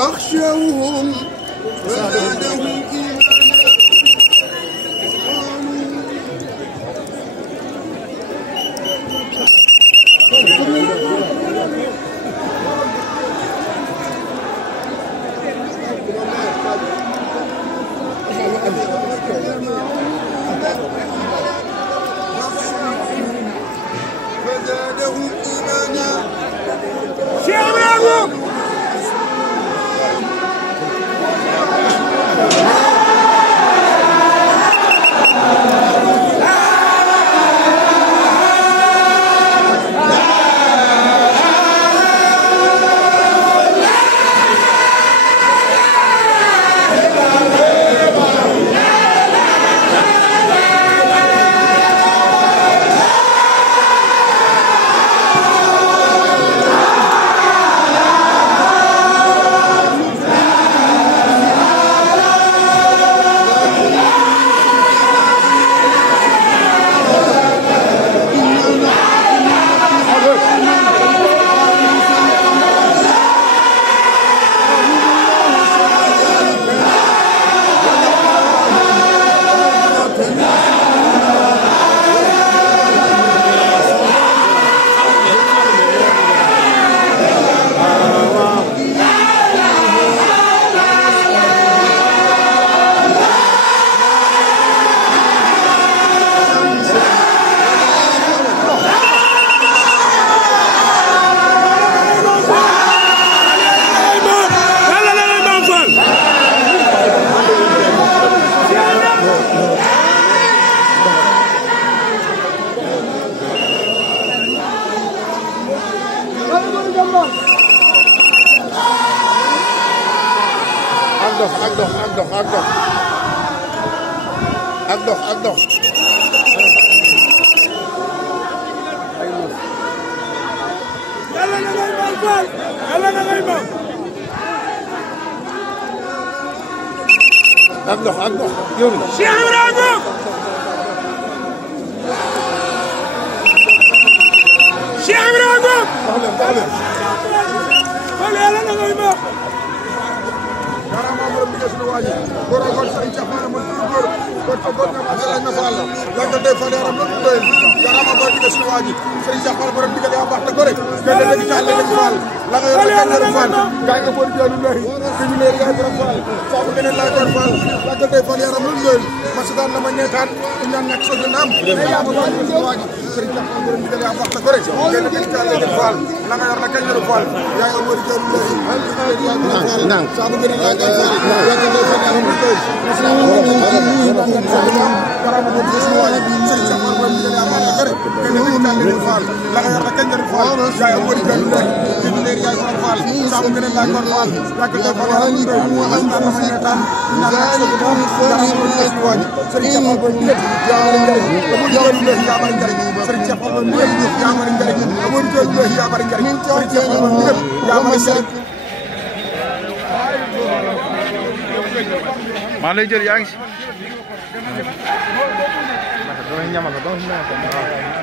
فاخشوهم فزادهم إيمانا فزادهم إيمانا. Agdox yàlla na ngay maam Fall yàlla na ngay maam agdox yow Cheikh Ibrahima Cheikh Ibrahima Fall yàlla na ngay maam jarama boy diga sunu waji Serigne Cheikh Fall borom digal ya bax ta gore gëna legi ci Allah legi Fall la nga yor la gëna Fall gaay nga boori jëlu lahi ñu leer ya borom Fall sa bu gëna la gor Fall la ko day Fall yaram lu ñël ma su daan la ma ñeetaan ñaan nak so dina am ya ma boy diga sunu waji Serigne Cheikh Fall borom digal ya bax ta gore gëna legi ci Allah legi Fall la nga yor la gëna Fall ya nga boori jëlu lahi nang sa bu gëna la gor Fall ya ko day Fall yaram lu ñël ma su daan la ma ñeetaan jarama boy diga sunu waji Serigne Cheikh Fall borom digal ya bax ta gore Fall la nga yor la kenn jëru Fall yaay wori gën lay ci leer yaay ko Fall sa bu gën la ko Fall yak te Fall la ñu do asna la ma ñetan na la so ko dara ko ci waji Serigne Cheikh Fall bo ñu jaawal ngari mu jëru le ya bari ngari Serigne Cheikh Fall bo ñu ya bari ngari mu jëru le ya bari ngari Serigne Cheikh Fall bo ñu ya bari ngari ma lay jël yaa ngi doo ñamal doo ñamal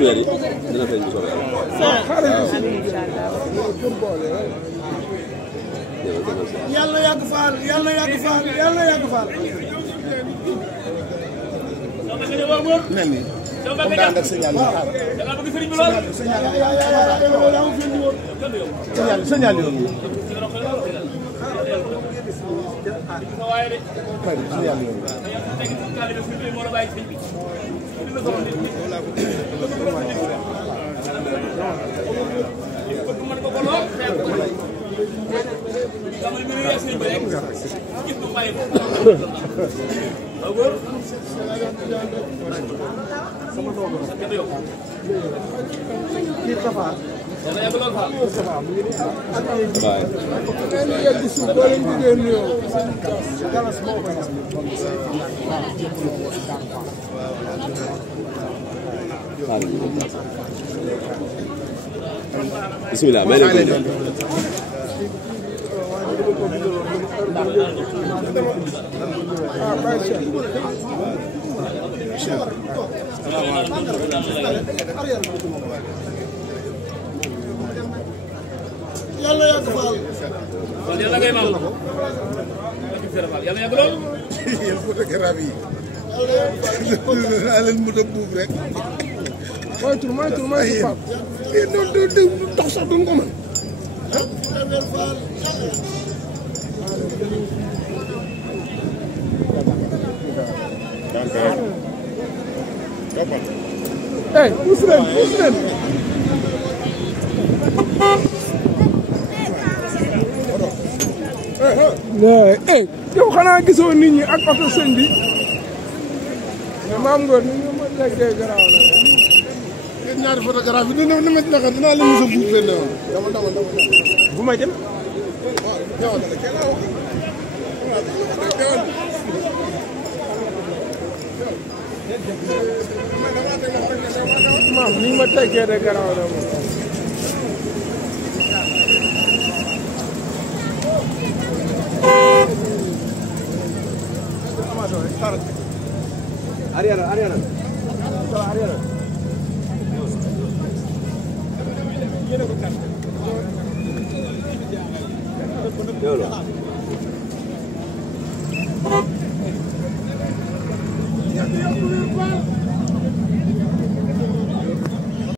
weer yi dina feeñ bu soobee yàlla yàgg faal yàlla yàgg faal yàlla yàgg faal. mel ni comme daan def signal yi xaar signal yoon bismillah may leen ko yàlla yàgg faal. kon yàlla ngay maam. yàlla yàgg lool. yéen photographe yi. naa leen mën a buub rek. moytu Pape. dox sax duñ ko mën. hey puus leen. yow xanaa gisoo nit ñi ak oto sëñ bi mais maam Ngor ni ñu mën lekkee garaaw na. yéen ñaari photographe yi dinaa leen mos a buub leen woon. dama. bu may dem. maam ni ma teggee de garaaw na moom. Yo,